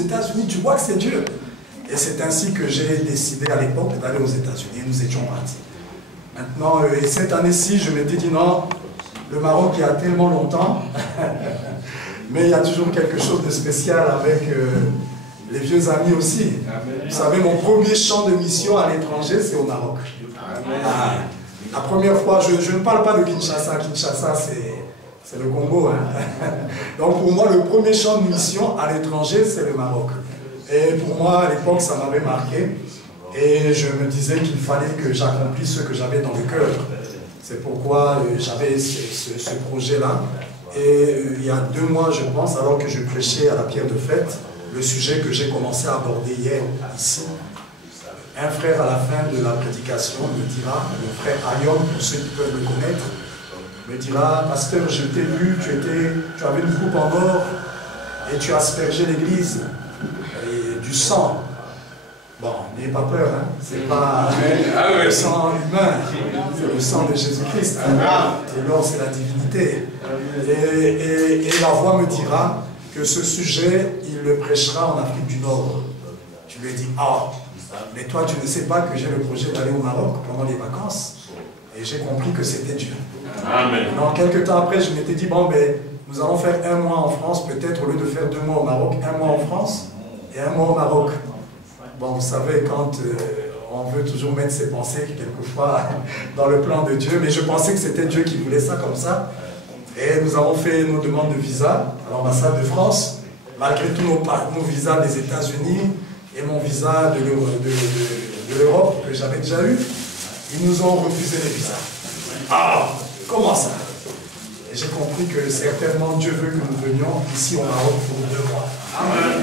États-Unis, tu vois que c'est Dieu. Et c'est ainsi que j'ai décidé à l'époque d'aller aux États-Unis et nous étions partis. Maintenant, et cette année-ci, je m'étais dit non, le Maroc il y a tellement longtemps, mais il y a toujours quelque chose de spécial avec les vieux amis aussi. Vous savez, mon premier champ de mission à l'étranger, c'est au Maroc. Ah, la première fois, je ne parle pas de Kinshasa. Kinshasa, c'est le Congo. Hein. Donc pour moi, le premier champ de mission à l'étranger, c'est le Maroc. Et pour moi, à l'époque, ça m'avait marqué. Et je me disais qu'il fallait que j'accomplisse ce que j'avais dans le cœur. C'est pourquoi j'avais ce projet-là. Et il y a 2 mois, je pense, alors que je prêchais à la pierre de fête, le sujet que j'ai commencé à aborder hier, ici, un frère à la fin de la prédication me dira, le frère Ayom, pour ceux qui peuvent le connaître, me dira, pasteur, je t'ai vu, tu avais une coupe en or et tu as aspergé l'église et du sang. Bon, n'ayez pas peur, hein? C'est pas le sang humain, c'est le sang de Jésus-Christ. Et l'or, c'est la divinité. Et la voix me dira que ce sujet, il le prêchera en Afrique du Nord. Tu lui dis, ah, mais toi, tu ne sais pas que j'ai le projet d'aller au Maroc pendant les vacances. Et j'ai compris que c'était Dieu. Amen. Donc, quelques temps après, je m'étais dit, bon, ben, nous allons faire 1 mois en France, peut-être au lieu de faire 2 mois au Maroc, 1 mois en France et 1 mois au Maroc. Bon, vous savez, quand on veut toujours mettre ses pensées, quelquefois, dans le plan de Dieu, mais je pensais que c'était Dieu qui voulait ça comme ça. Et nous avons fait nos demandes de visa à l'ambassade de France, malgré tous nos visas des États-Unis et mon visa de l'Europe que j'avais déjà eu. Ils nous ont refusé les visas. Ah, comment ça? Et j'ai compris que certainement Dieu veut que nous venions ici au Maroc pour 2 mois.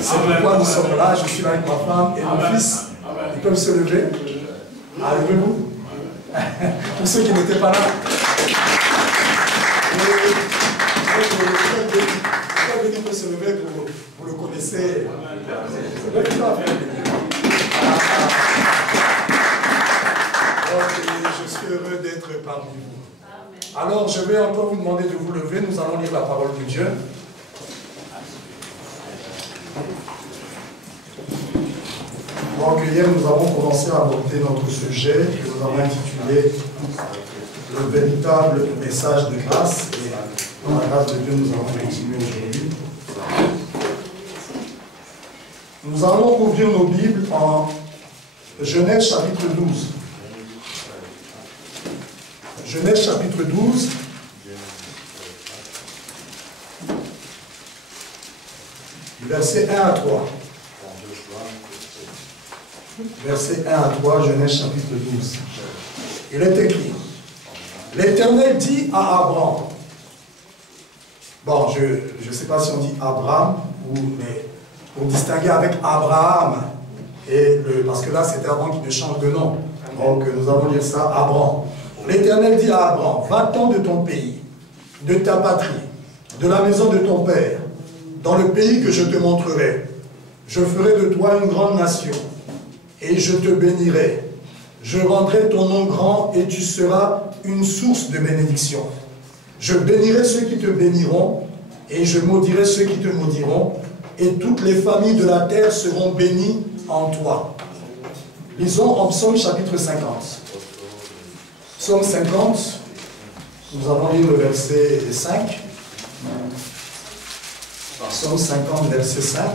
C'est pourquoi nous sommes là, je suis là avec ma femme et mon fils. Ils peuvent se lever. Ah, levez-vous. Pour ceux qui n'étaient pas là. Il peut se lever, vous le connaissez. Je suis heureux d'être parmi vous. Alors, je vais encore vous demander de vous lever. Nous allons lire la parole de Dieu. Donc, hier, nous avons commencé à aborder notre sujet que nous avons intitulé le véritable message de grâce. Et dans la grâce de Dieu, nous allons continuer aujourd'hui. Nous allons ouvrir nos Bibles en Genèse chapitre 12. Genèse chapitre 12. Versets 1 à 3. Versets 1 à 3, Genèse chapitre 12. Il est écrit, l'Éternel dit à Abraham, bon, je ne sais pas si on dit Abraham, mais pour distinguer avec Abraham, parce que là c'était avant qu'il ne change de nom, donc nous allons lire ça, Abraham. L'Éternel dit à Abraham, va-t'en de ton pays, de ta patrie, de la maison de ton père, dans le pays que je te montrerai. Je ferai de toi une grande nation, et je te bénirai. Je rendrai ton nom grand, et tu seras une source de bénédiction. Je bénirai ceux qui te béniront, et je maudirai ceux qui te maudiront, et toutes les familles de la terre seront bénies en toi. Lisons en Psaume chapitre 50. Psaume 50, nous allons lire le verset 5. Psaume 50, verset 5.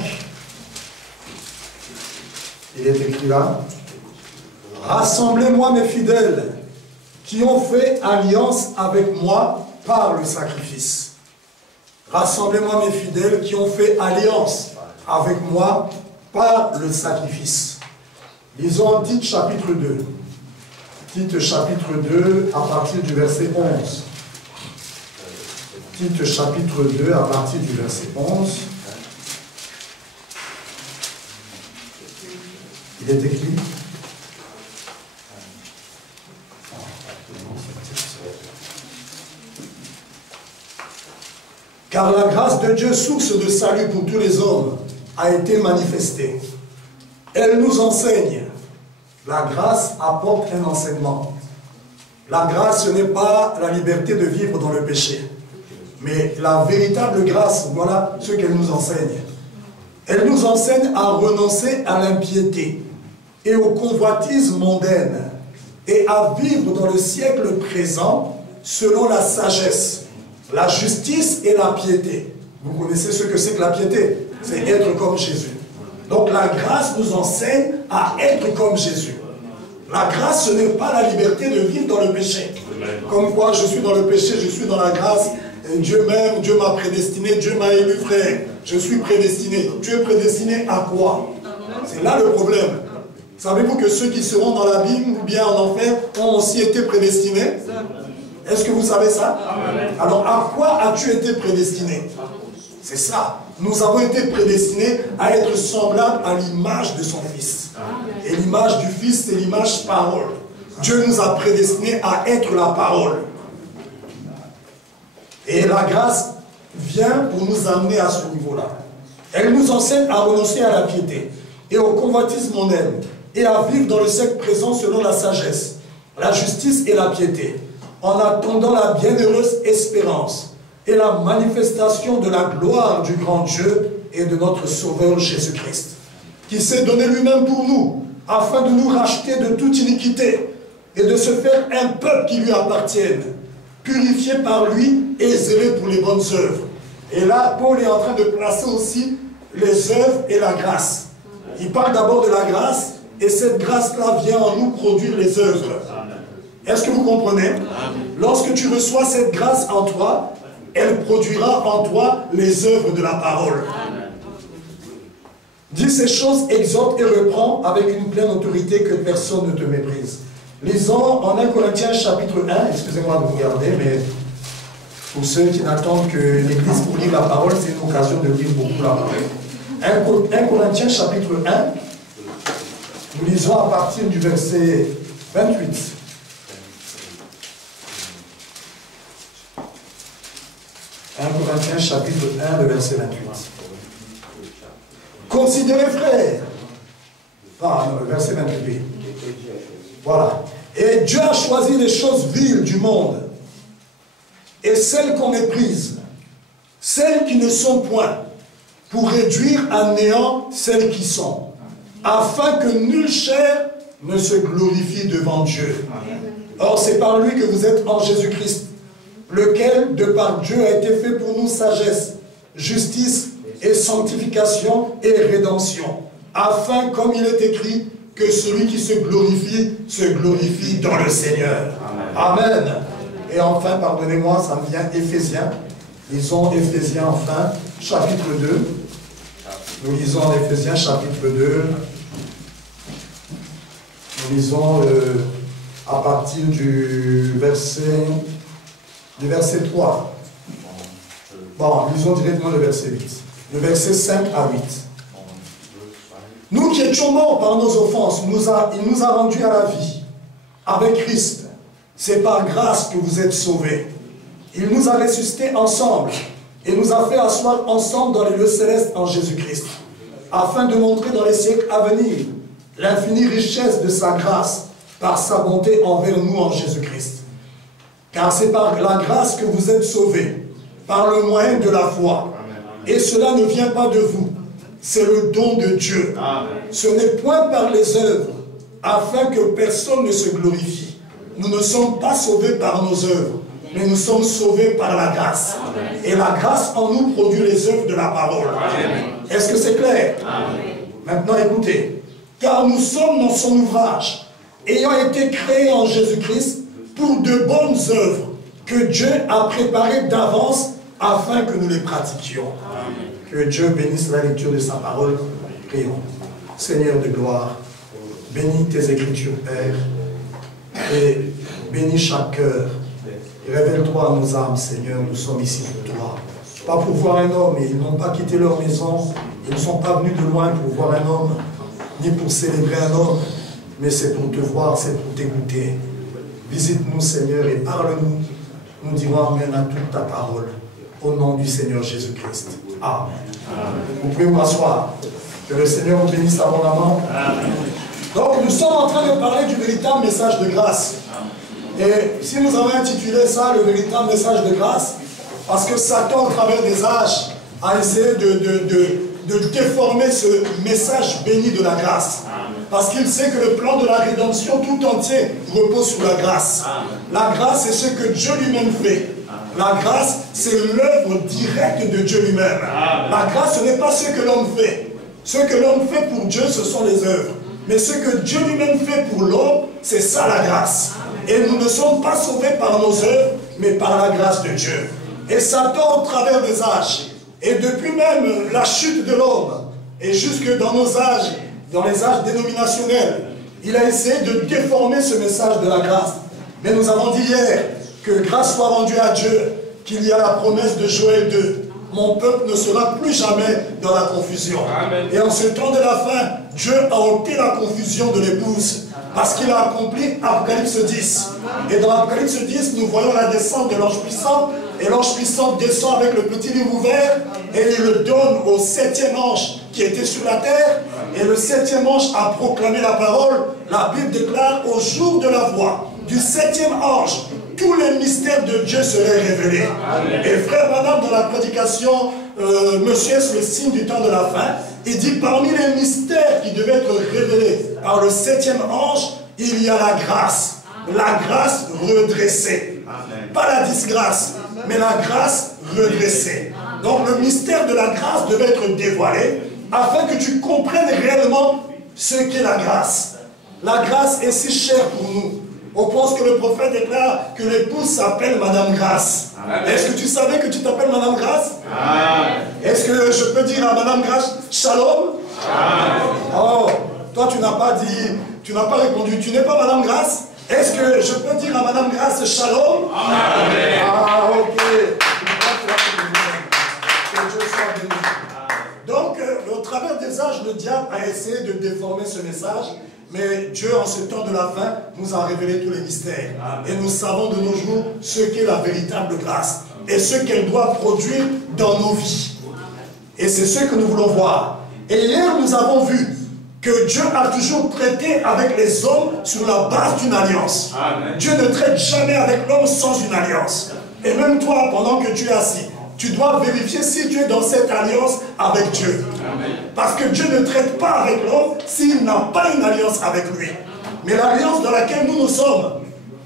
Il est écrit là, « Rassemblez-moi mes fidèles, qui ont fait alliance avec moi par le sacrifice. » Rassemblez-moi mes fidèles, qui ont fait alliance avec moi par le sacrifice. Lisons Tite chapitre 2. Tite chapitre 2 à partir du verset 11. Tite chapitre 2 à partir du verset 11. Il est écrit. Car la grâce de Dieu, source de salut pour tous les hommes, a été manifestée. Elle nous enseigne. La grâce apporte un enseignement. La grâce, ce n'est pas la liberté de vivre dans le péché. Mais la véritable grâce, voilà ce qu'elle nous enseigne. Elle nous enseigne à renoncer à l'impiété et aux convoitises mondaines et à vivre dans le siècle présent selon la sagesse, la justice et la piété. Vous connaissez ce que c'est que la piété? C'est être comme Jésus. Donc la grâce nous enseigne à être comme Jésus. La grâce, ce n'est pas la liberté de vivre dans le péché. Comme quoi, je suis dans le péché, je suis dans la grâce. Dieu m'aime, Dieu m'a prédestiné, Dieu m'a élu, frère. Je suis prédestiné. Tu es prédestiné à quoi? C'est là le problème. Savez-vous que ceux qui seront dans l'abîme ou bien en enfer ont aussi été prédestinés? Est-ce que vous savez ça? Alors, à quoi as-tu été prédestiné? C'est ça. Nous avons été prédestinés à être semblables à l'image de son Fils. Et l'image du Fils, c'est l'image parole. Dieu nous a prédestinés à être la parole. Et la grâce vient pour nous amener à ce niveau-là. Elle nous enseigne à renoncer à la piété et au convoitisme mondain et à vivre dans le siècle présent selon la sagesse, la justice et la piété, en attendant la bienheureuse espérance et la manifestation de la gloire du grand Dieu et de notre Sauveur Jésus-Christ, qui s'est donné lui-même pour nous, afin de nous racheter de toute iniquité et de se faire un peuple qui lui appartienne, purifié par lui et zélé pour les bonnes œuvres. Et là, Paul est en train de placer aussi les œuvres et la grâce. Il parle d'abord de la grâce, et cette grâce-là vient en nous produire les œuvres. Est-ce que vous comprenez? Lorsque tu reçois cette grâce en toi, elle produira en toi les œuvres de la parole. Dis ces choses, exhorte et reprend avec une pleine autorité, que personne ne te méprise. Lisons en 1 Corinthiens chapitre 1, excusez-moi de vous regarder, mais pour ceux qui n'attendent que l'Église pour lire la parole, c'est une occasion de lire beaucoup la parole. 1 Corinthiens chapitre 1, nous lisons à partir du verset 28. 1 Corinthiens chapitre 1, le verset 28. Considérez, frères, le verset 28. Voilà. Et Dieu a choisi les choses viles du monde et celles qu'on méprise, celles qui ne sont point, pour réduire à néant celles qui sont, afin que nulle chair ne se glorifie devant Dieu. Or, c'est par lui que vous êtes en Jésus-Christ, lequel, de par Dieu, a été fait pour nous sagesse, justice et sanctification et rédemption, afin, comme il est écrit, que celui qui se glorifie dans le Seigneur. Amen. Amen. Et enfin, pardonnez-moi, ça me vient Éphésiens. Lisons Éphésiens enfin, chapitre 2. Nous lisons en Éphésiens chapitre 2. Nous lisons à partir du verset 3. Bon, lisons directement le verset 8. Le verset 5 à 8. Nous qui étions morts par nos offenses, il nous a rendus à la vie avec Christ. C'est par grâce que vous êtes sauvés. Il nous a ressuscités ensemble et nous a fait asseoir ensemble dans les lieux célestes en Jésus-Christ, afin de montrer dans les siècles à venir l'infinie richesse de sa grâce par sa bonté envers nous en Jésus-Christ. Car c'est par la grâce que vous êtes sauvés, par le moyen de la foi. Et cela ne vient pas de vous. C'est le don de Dieu. Amen. Ce n'est point par les œuvres, afin que personne ne se glorifie. Nous ne sommes pas sauvés par nos œuvres, mais nous sommes sauvés par la grâce. Amen. Et la grâce en nous produit les œuvres de la parole. Est-ce que c'est clair? Amen. Maintenant écoutez. Car nous sommes dans son ouvrage, ayant été créés en Jésus-Christ pour de bonnes œuvres que Dieu a préparées d'avance afin que nous les pratiquions. Amen. Que Dieu bénisse la lecture de sa parole. Prions. Seigneur de gloire, bénis tes Écritures, Père, et bénis chaque cœur. Révèle-toi à nos âmes, Seigneur, nous sommes ici pour toi. Pas pour voir un homme, et ils n'ont pas quitté leur maison, ils ne sont pas venus de loin pour voir un homme, ni pour célébrer un homme, mais c'est pour te voir, c'est pour t'écouter. Visite-nous, Seigneur, et parle-nous. Nous dirons Amen à toute ta parole. Au nom du Seigneur Jésus-Christ. Amen. Amen. Vous pouvez vous asseoir. Que le Seigneur vous bénisse abondamment. Amen. Donc, nous sommes en train de parler du véritable message de grâce. Et si nous avons intitulé ça le véritable message de grâce, parce que Satan, au travers des âges, a essayé de déformer ce message béni de la grâce. Parce qu'il sait que le plan de la rédemption tout entier repose sur la grâce. La grâce, c'est ce que Dieu lui-même fait. La grâce, c'est l'œuvre directe de Dieu lui-même. La grâce, ce n'est pas ce que l'homme fait. Ce que l'homme fait pour Dieu, ce sont les œuvres. Mais ce que Dieu lui-même fait pour l'homme, c'est ça la grâce. Et nous ne sommes pas sauvés par nos œuvres, mais par la grâce de Dieu. Et Satan, au travers des âges, et depuis même la chute de l'homme, et jusque dans nos âges, dans les âges dénominationnels, il a essayé de déformer ce message de la grâce. Mais nous avons dit hier que grâce soit rendue à Dieu, qu'il y a la promesse de Joël 2. Mon peuple ne sera plus jamais dans la confusion. Amen. Et en ce temps de la fin, Dieu a ôté la confusion de l'épouse. Parce qu'il a accompli Apocalypse 10. Et dans Apocalypse 10, nous voyons la descente de l'ange puissant. Et l'ange puissant descend avec le petit livre ouvert. Et il le donne au 7e ange qui était sur la terre. Et le 7e ange a proclamé la parole. La Bible déclare au jour de la voix du 7e ange, tous les mystères de Dieu seraient révélés. Amen. Et frère madame, dans la prédication, monsieur est le signe du temps de la fin, il dit parmi les mystères qui devaient être révélés par le 7e ange, il y a la grâce redressée. Amen. Pas la disgrâce, mais la grâce redressée. Donc le mystère de la grâce devait être dévoilé afin que tu comprennes réellement ce qu'est la grâce. La grâce est si chère pour nous. On pense que le prophète déclare que l'épouse s'appelle Madame Grâce. Est-ce que tu savais que tu t'appelles Madame Grâce? Est-ce que je peux dire à Madame Grâce Shalom? Oh, toi tu n'as pas dit, tu n'as pas répondu, tu n'es pas Madame Grâce? Est-ce que je peux dire à Madame Grâce Shalom? Amen. Ah, ok. Que Dieu soit béni. Donc, au travers des âges, le diable a essayé de déformer ce message. Mais Dieu, en ce temps de la fin, nous a révélé tous les mystères. Amen. Et nous savons de nos jours ce qu'est la véritable grâce et ce qu'elle doit produire dans nos vies. Et c'est ce que nous voulons voir. Et hier, nous avons vu que Dieu a toujours traité avec les hommes sur la base d'une alliance. Amen. Dieu ne traite jamais avec l'homme sans une alliance. Et même toi, pendant que tu es assis, tu dois vérifier si tu es dans cette alliance avec Dieu. Amen. Parce que Dieu ne traite pas avec l'homme s'il n'a pas une alliance avec lui. Mais l'alliance dans laquelle nous sommes,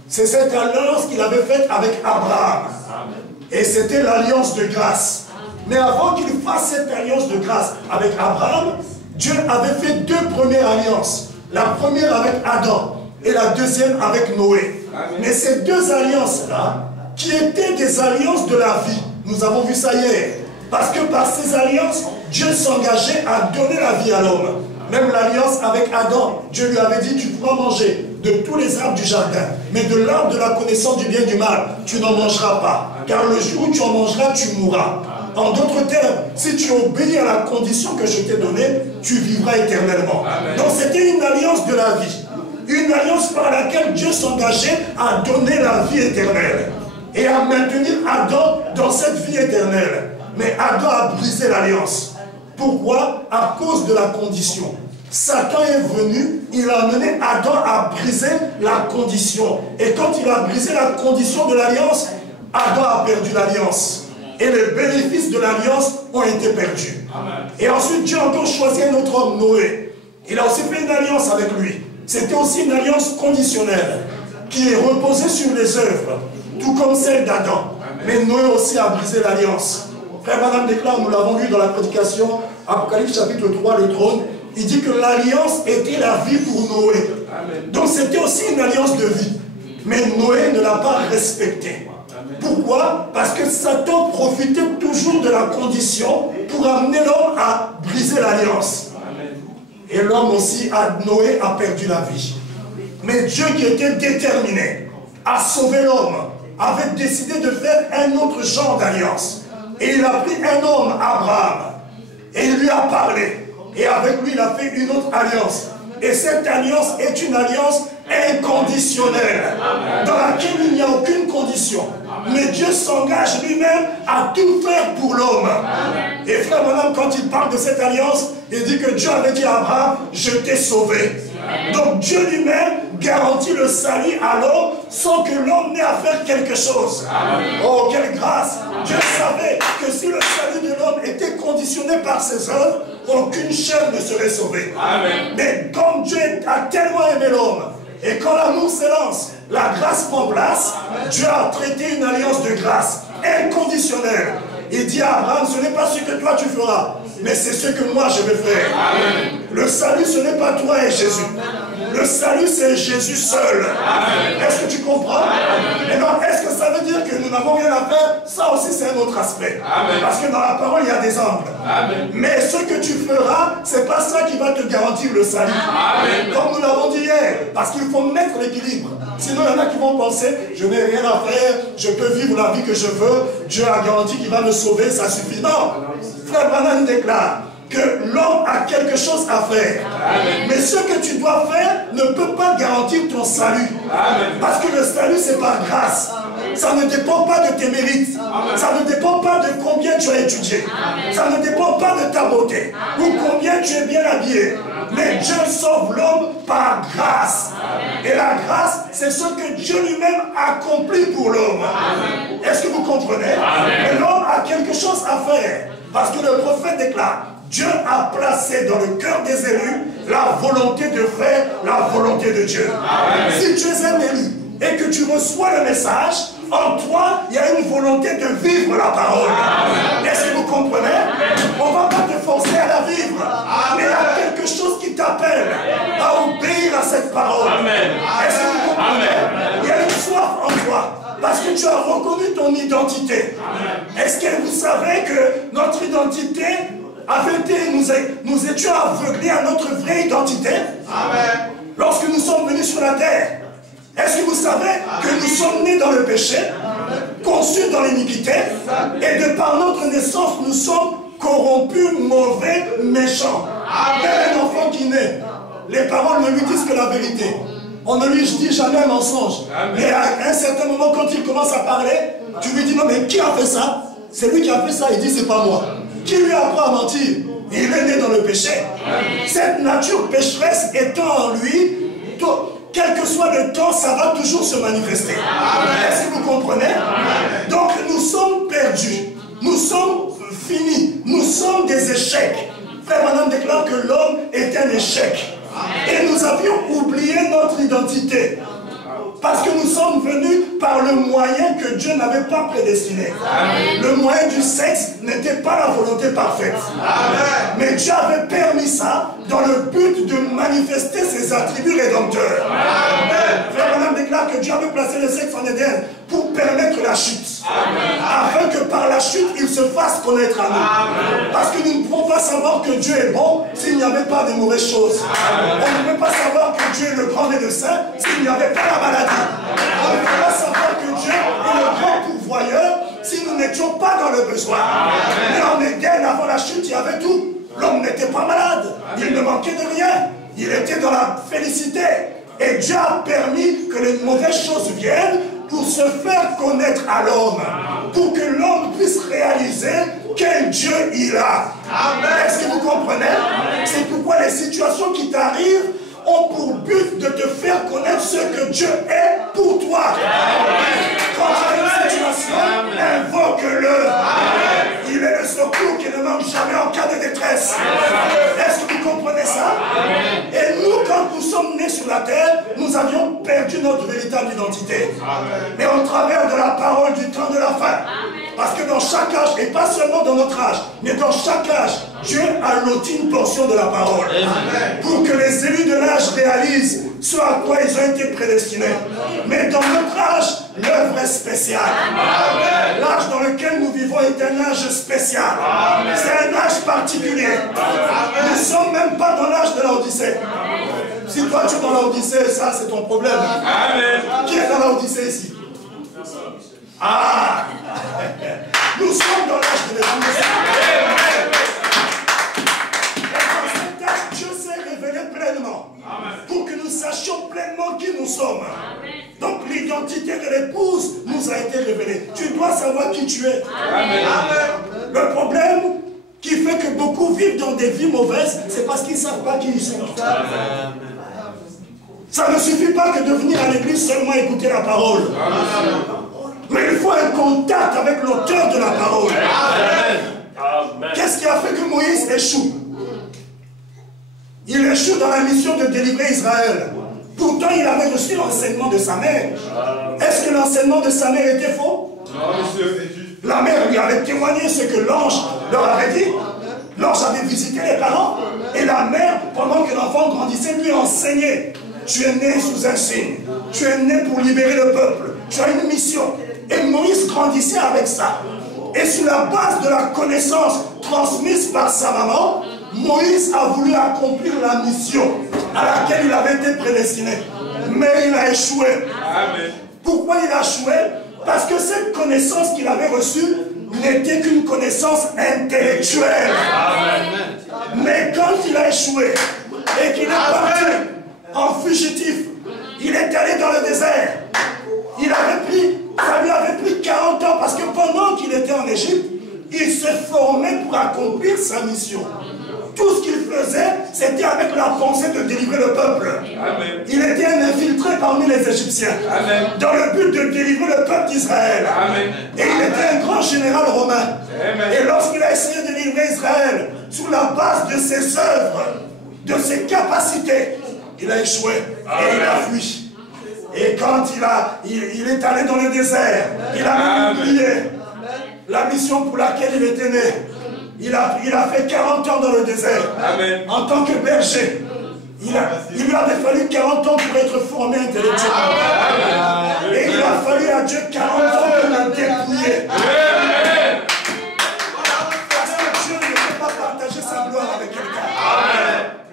c'est cette alliance qu'il avait faite avec Abraham. Amen. Et c'était l'alliance de grâce. Mais avant qu'il fasse cette alliance de grâce avec Abraham, Dieu avait fait deux premières alliances. La première avec Adam et la deuxième avec Noé. Amen. Mais ces deux alliances-là, qui étaient des alliances de la vie, nous avons vu ça hier. Parce que par ces alliances, Dieu s'engageait à donner la vie à l'homme. Même l'alliance avec Adam, Dieu lui avait dit, tu pourras manger de tous les arbres du jardin, mais de l'arbre de la connaissance du bien et du mal, tu n'en mangeras pas. Car le jour où tu en mangeras, tu mourras. En d'autres termes, si tu obéis à la condition que je t'ai donnée, tu vivras éternellement. Amen. Donc c'était une alliance de la vie. Une alliance par laquelle Dieu s'engageait à donner la vie éternelle. Et à maintenir Adam dans cette vie éternelle. Mais Adam a brisé l'alliance. Pourquoi? À cause de la condition. Satan est venu, il a amené Adam à briser la condition. Et quand il a brisé la condition de l'alliance, Adam a perdu l'alliance. Et les bénéfices de l'alliance ont été perdus. Amen. Et ensuite, Dieu a encore choisi un autre homme, Noé. Il a aussi fait une alliance avec lui. C'était aussi une alliance conditionnelle qui est reposée sur les œuvres, tout comme celle d'Adam. Mais Noé aussi a brisé l'alliance. Frère Madame déclare, nous l'avons lu dans la prédication, Apocalypse chapitre 3, le trône, il dit que l'alliance était la vie pour Noé. Amen. Donc c'était aussi une alliance de vie. Mais Noé ne l'a pas respectée. Pourquoi? Parce que Satan profitait toujours de la condition pour amener l'homme à briser l'alliance. Et l'homme aussi, Noé, a perdu la vie. Mais Dieu qui était déterminé à sauver l'homme, avait décidé de faire un autre genre d'alliance. Et il a pris un homme, Abraham, et il lui a parlé. Et avec lui, il a fait une autre alliance. Et cette alliance est une alliance inconditionnelle, dans laquelle il n'y a aucune condition. Mais Dieu s'engage lui-même à tout faire pour l'homme. Et frère Madame, quand il parle de cette alliance, il dit que Dieu avait dit à Abraham, je t'ai sauvé. Donc Dieu lui-même garantit le salut à l'homme sans que l'homme n'ait à faire quelque chose. Oh, quelle grâce! Dieu savait que si le salut de l'homme était conditionné par ses œuvres, aucune chair ne serait sauvée. Mais comme Dieu a tellement aimé l'homme, et quand l'amour s'élance, la grâce prend place, Dieu a traité une alliance de grâce inconditionnelle. Il dit à Abraham, ce n'est pas ce que toi tu feras, mais c'est ce que moi je vais faire. Le salut, ce n'est pas toi et Jésus. Le salut, c'est Jésus seul. Est-ce que tu comprends? Maintenant, est-ce que ça veut dire que nous n'avons rien à faire? Ça aussi, c'est un autre aspect. Parce que dans la parole, il y a des angles. Mais ce que tu feras, c'est pas ça qui va te garantir le salut. Comme nous l'avons dit hier, parce qu'il faut mettre l'équilibre. Sinon, il y en a qui vont penser, je n'ai rien à faire, je peux vivre la vie que je veux, Dieu a garanti qu'il va me sauver, ça suffit. Non, Frère Branham déclare que l'homme a quelque chose à faire. Mais ce que tu dois faire ne peut pas garantir ton salut. Parce que le salut, c'est par grâce. Ça ne dépend pas de tes mérites. Ça ne dépend pas de combien tu as étudié. Ça ne dépend pas de ta beauté. Ou combien tu es bien habillé. Mais Dieu sauve l'homme par grâce. Et la grâce, c'est ce que Dieu lui-même accomplit pour l'homme. Est-ce que vous comprenez? Et l'homme a quelque chose à faire. Parce que le prophète déclare, Dieu a placé dans le cœur des élus la volonté de faire la volonté de Dieu. Si tu es un élu et que tu reçois le message, en toi, il y a une volonté de vivre la parole. Est-ce que vous comprenez? On ne va pas te forcer à la vivre. Mais il y a quelque chose qui t'appelle à obéir à cette parole. Est-ce que vous comprenez? Il y a une soif en toi. Parce que tu as reconnu ton identité. Est-ce que vous savez que notre identité avait été, nous étions aveuglés à notre vraie identité? Lorsque nous sommes venus sur la terre, est-ce que vous savez que nous sommes nés dans le péché, conçus dans l'iniquité, et de par notre naissance, nous sommes corrompus, mauvais, méchants. Quel enfant qui naît, les paroles ne lui disent que la vérité. On ne lui dit jamais un mensonge. Mais à un certain moment, quand il commence à parler, tu lui dis non, mais qui a fait ça? C'est lui qui a fait ça. Il dit c'est pas moi. Qui lui apprend à mentir? Il est né dans le péché. Cette nature pécheresse étant en lui, quel que soit le temps, ça va toujours se manifester. Est-ce que vous comprenez? Donc nous sommes perdus. Nous sommes finis. Nous sommes des échecs. Frère Branham déclare que l'homme est un échec. Et nous avions oublié notre identité. Parce que nous sommes venus par le moyen que Dieu n'avait pas prédestiné. Le moyen du sexe n'était pas la volonté parfaite. Mais Dieu avait permis ça dans le but de manifester ses attributs rédempteurs. Frère Branham déclare que Dieu avait placé le sexe en Éden pour permettre la chute. Afin que par la chute, il se fasse connaître à nous. Parce que nous ne pouvons pas savoir que Dieu est bon s'il n'y avait pas de mauvaises choses. On ne peut pas savoir que Dieu est le grand médecin s'il n'y avait pas la maladie. On ne peut pas savoir que Dieu est le grand pourvoyeur si nous n'étions pas dans le besoin. Mais en Éden, avant la chute, il y avait tout. L'homme n'était pas malade. Il ne manquait de rien. Il était dans la félicité. Et Dieu a permis que les mauvaises choses viennent pour se faire connaître à l'homme. Pour que l'homme puisse réaliser quel Dieu il a. Est-ce que vous comprenez? C'est pourquoi les situations qui t'arrivent ont pour but de te faire connaître ce que Dieu est pour toi. Quand tu as une situation, invoque-le. Il est le secours qui ne manque jamais en cas de détresse. Est-ce que vous comprenez ça? Et nous, quand nous sommes nés sur la terre, nous avions perdu notre véritable identité. Mais au travers de la parole du temps de la fin, parce que dans chaque âge, et pas seulement dans notre âge, mais dans chaque âge, Dieu a loti une portion de la parole. Pour que les élus de l'âge réalisent ce à quoi ils ont été prédestinés. Mais dans notre âge, l'œuvre est spéciale. L'âge dans lequel nous vivons est un âge spécial. C'est un âge particulier. Nous ne sommes même pas dans l'âge de la Odyssée. Si toi tu es dans la Odyssée, ça c'est ton problème. Qui est dans la Odyssée ici? Ah! Nous sommes dans l'âge de l'Église. Et dans cet âge, Dieu s'est révélé pleinement. Pour que nous sachions pleinement qui nous sommes. Donc l'identité de l'épouse nous a été révélée. Tu dois savoir qui tu es. Le problème qui fait que beaucoup vivent dans des vies mauvaises, c'est parce qu'ils ne savent pas qui ils sont. Ça ne suffit pas que de venir à l'église seulement écouter la parole. Mais il faut un contact avec l'auteur de la parole. Qu'est-ce qui a fait que Moïse échoue? Il échoue dans la mission de délivrer Israël. Pourtant, il avait reçu l'enseignement de sa mère. Est-ce que l'enseignement de sa mère était faux? Non, monsieur. La mère lui avait témoigné ce que l'ange leur avait dit. L'ange avait visité les parents. Et la mère, pendant que l'enfant grandissait, lui enseignait. Tu es né sous un signe. Tu es né pour libérer le peuple. Tu as une mission. Et Moïse grandissait avec ça. Et sur la base de la connaissance transmise par sa maman, Moïse a voulu accomplir la mission à laquelle il avait été prédestiné. Mais il a échoué. Amen. Pourquoi il a échoué? Parce que cette connaissance qu'il avait reçue n'était qu'une connaissance intellectuelle. Amen. Mais quand il a échoué et qu'il est parti en fugitif, il est allé dans le désert. Ça lui avait pris 40 ans parce que pendant qu'il était en Égypte, il se formait pour accomplir sa mission. Tout ce qu'il faisait, c'était avec la pensée de délivrer le peuple. Amen. Il était un infiltré parmi les Égyptiens. Amen. Dans le but de délivrer le peuple d'Israël. Et il était un grand général romain. Amen. Et lorsqu'il a essayé de délivrer Israël, sur la base de ses œuvres, de ses capacités, il a échoué. Amen. Et il a fui. Et quand il est allé dans le désert, il a oublié la mission pour laquelle il était né. Il a fait 40 ans dans le désert. Amen. En tant que berger. Il lui avait fallu 40 ans pour être formé intellectuellement. Et il a fallu à Dieu 40 ans pour le dépouiller. Parce que Dieu ne peut pas partager sa gloire avec quelqu'un.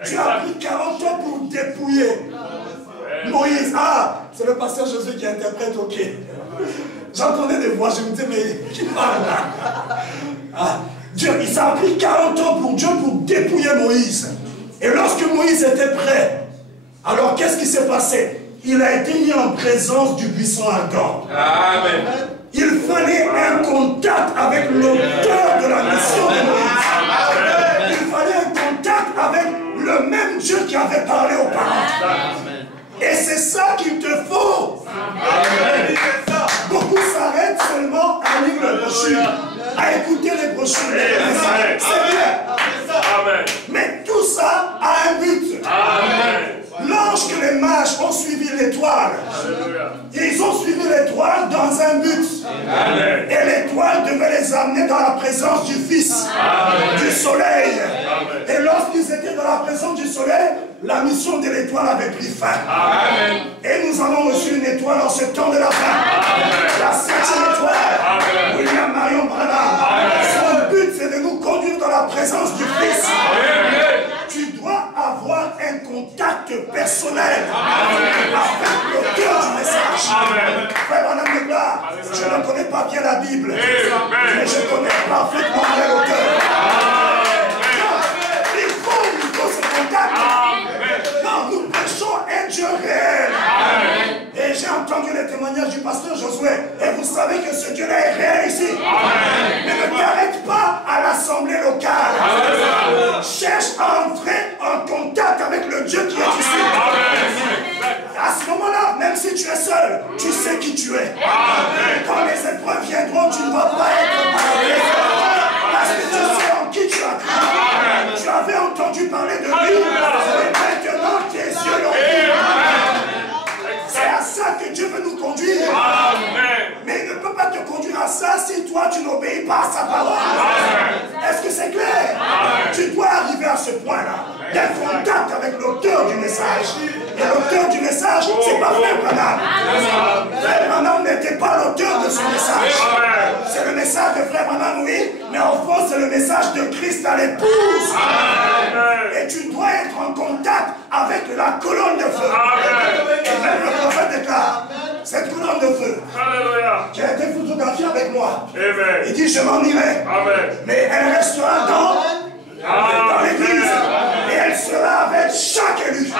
Dieu a pris 40 ans pour dépouiller Moïse. Ah, c'est le pasteur Josué qui interprète, ok. J'entendais des voix, je me disais, mais qui parle là? Ah. Dieu, il a pris 40 ans pour Dieu pour dépouiller Moïse. Et lorsque Moïse était prêt, alors qu'est-ce qui s'est passé? Il a été mis en présence du buisson ardent. Amen. Il fallait un contact avec l'auteur de la mission de Moïse. Il fallait un contact avec le même Dieu qui avait parlé aux parents. Et c'est ça qu'il te faut. Amen. Beaucoup s'arrêtent seulement à lire le brochure, à écouter les brochures. C'est bien. Amen. Mais tout ça a un but. Amen. Lorsque les mages ont suivi l'étoile, ils ont suivi l'étoile dans un but. Amen. Et l'étoile devait les amener dans la présence du Fils, Amen. Du soleil. Amen. Et lorsqu'ils étaient dans la présence du soleil, la mission de l'étoile avait pris fin. Amen. Et nous avons reçu une étoile en ce temps de la fin. Amen. La 7e étoile. Amen. William Marion Branham. Son but, c'est de nous conduire dans la présence du Fils. Amen. Tu dois avoir un contact personnel avec l'auteur du message. Amen. Frère Branham déclare, je ne connais pas bien la Bible, mais je connais parfaitement bien l'auteur. Il faut ce contact. Non, nous prêchons un Dieu réel. Amen. Et j'ai entendu les témoignages du pasteur Josué. Et vous savez que ce Dieu-là est réel ici. Amen. Mais ne t'arrête pas à l'assemblée locale. Amen. Cherche à entrer en contact avec le Dieu qui est ici. Amen. À ce moment-là, même si tu es seul, tu sais qui tu es. Amen. Quand les épreuves viendront, tu ne vas pas être malheureux. Parce que tu sais en qui tu as cru. Tu avais entendu parler de lui. Et maintenant, tes yeux l'ont vu. C'est à ça que Dieu veut nous conduire. Amen. Mais il ne peut pas te conduire à ça si toi tu n'obéis pas à sa parole. Est-ce que c'est clair? Amen. Tu dois arriver à ce point-là, d'un contact avec l'auteur du message. Et l'auteur du message, c'est pas Frère Branham. Frère Branham n'était pas l'auteur de son message. C'est le message de Frère Branham, oui, mais en fond, c'est le message de Christ à l'épouse. Et tu dois être en contact avec la colonne de feu. Et même le prophète déclare, cette colonne de feu, qui a été photographiée avec moi, il dit, je m'en irai, mais elle restera dans l'église, et elle sera avec chaque élu.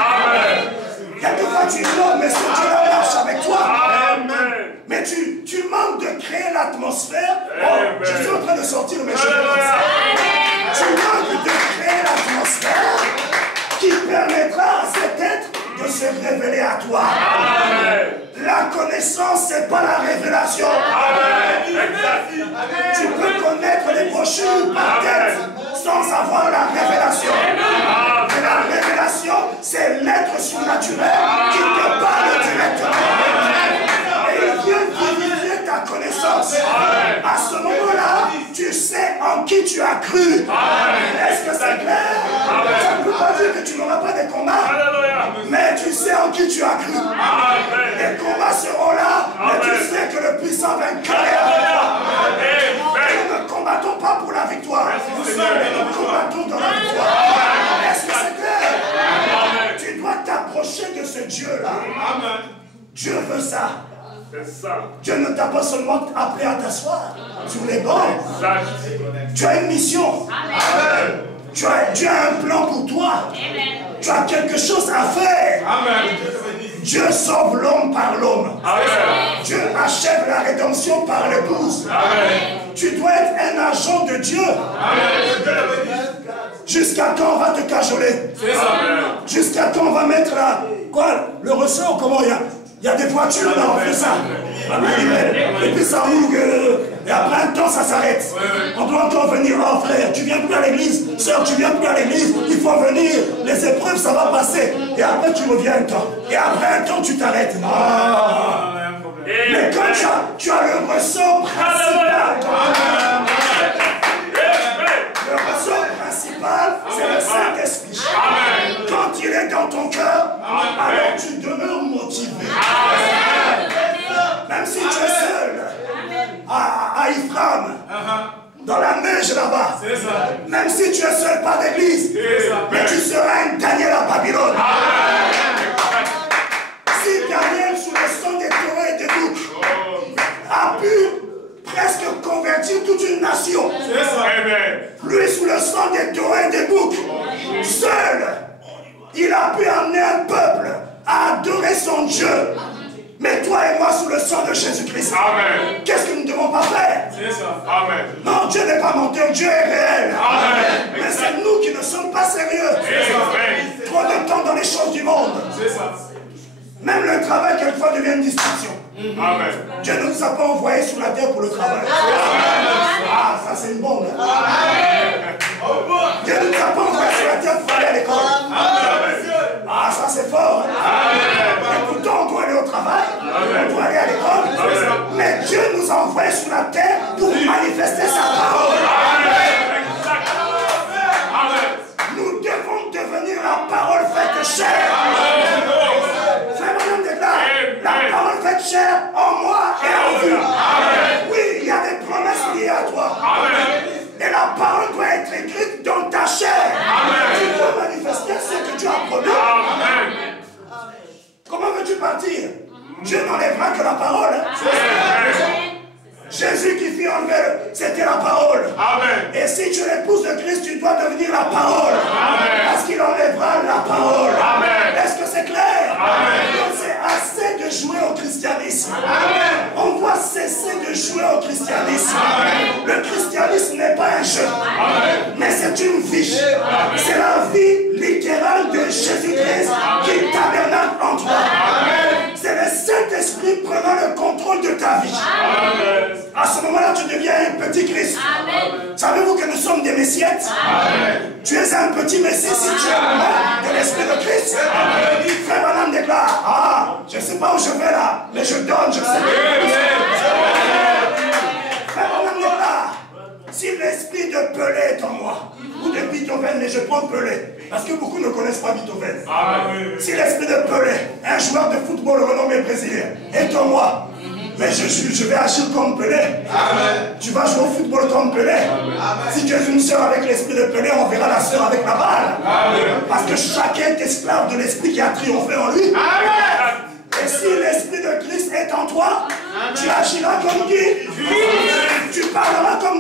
Quelquefois tu ignores, mais ce Dieu-là marche avec toi. Mais tu manques de créer l'atmosphère. Oh, je suis en train de sortir, mais je vais comme ça. Tu manques de créer l'atmosphère qui permettra à cet être de se révéler à toi. Amen. La connaissance, c'est pas la révélation. Amen. Tu peux connaître les brochures par tête sans avoir la révélation. Mais la révélation, c'est l'être surnaturel qui te parle directement. Et il vient vivifier ta connaissance. À ce moment-là, tu sais en qui tu as cru. Est-ce que c'est clair? Ça ne veut pas dire que tu n'auras pas des combats, mais tu sais en qui tu as cru. Les combats seront là, mais tu sais que le puissant vainqueur est avec toi. Nous ne combattons pas pour la victoire, mais nous combattons dans la victoire. Est-ce que c'est clair? Tu dois t'approcher de ce Dieu-là. Dieu veut ça. Dieu ne t'a pas seulement appelé à t'asseoir sur les bancs. Tu as une mission. Dieu a un plan pour toi. Tu as quelque chose à faire. Dieu sauve l'homme par l'homme. Dieu achève la rédemption par l'épouse. Tu dois être un agent de Dieu. Jusqu'à quand on va te cajoler? Jusqu'à quand on va mettre là? Quoi? Le ressort, comment il y a des voitures là, on fait ça. Et puis ça roule, et après un temps ça s'arrête. On doit encore venir. Oh frère, tu viens plus à l'église. Sœur, tu viens plus à l'église. Il faut venir. Les épreuves, ça va passer. Et après tu reviens un temps. Et après un temps tu t'arrêtes. Non. Mais quand tu as le ressort principal. Le ressort principal, c'est le Saint-Esprit. Quand il est dans ton cœur, alors tu demeures motivé. Même si tu es seul à Ephraim, dans la neige là-bas, même si tu es seul, pas d'église, mais tu seras un Daniel à Babylone. Si Daniel, sous le sang des taureaux et des boucs, a pu presque convertir toute une nation, lui, sous le sang des taureaux et des boucs, seul, il a pu amener un peuple à adorer son Dieu. Mais toi et moi, sous le sang de Jésus-Christ, qu'est-ce que nous ne devons pas faire? Non, Dieu n'est pas menteur, Dieu est réel. Mais c'est nous qui ne sommes pas sérieux. Trop de temps dans les choses du monde. Même le travail, quelquefois, devient une distraction. Dieu ne nous a pas envoyés sur la terre pour le travail. Ah, ça c'est une bombe. Dieu ne nous a pas envoyés sur la terre pour aller à l'école. Ah, ça c'est fort. Et pourtant, on doit aller au travail, on doit aller à l'école. Mais Dieu nous a envoyés sur la terre pour manifester sa parole. Nous devons devenir la parole faite chair. La parole faite chair en moi et en vous. Oui, il y a des promesses liées à toi. Et la parole doit être écrite dans ta chair. Tu dois manifester ce que tu as promis. Comment veux-tu partir? Dieu n'enlèvera que la parole. Jésus qui fit enlever, c'était la parole. Et si tu es l'épouse de Christ, tu dois devenir la parole. Parce qu'il enlèvera la parole. Est-ce que c'est clair? C'est assez de jouer au christianisme. On doit cesser de jouer au christianisme. Le christianisme n'est pas un jeu, mais c'est une vie. C'est la vie littérale de Jésus-Christ qui tabernacle en toi. C'est le Saint-Esprit prenant le contrôle de ta vie. À ce moment-là, tu deviens un petit Christ. Savez-vous que nous sommes des messiettes? Tu es un petit messie si tu es loin de l'Esprit de Christ. Frère Branham déclare, ah, je ne sais pas où je vais là, mais je donne, je sais. Frère Branham déclare, si l'esprit de Pelé est en moi, ou de Beethoven, mais je prends Pelé, parce que beaucoup ne connaissent pas Beethoven. Si l'esprit de Pelé, un joueur de football renommé brésilien, est en moi, mais je vais agir comme Pelé. Tu vas jouer au football comme Pelé. Si tu es une sœur avec l'esprit de Pelé, on verra la sœur avec la balle. Parce que chacun est esclave de l'esprit qui a triomphé en lui. Et si l'esprit de Christ est en toi, tu agiras comme qui? Tu parleras comme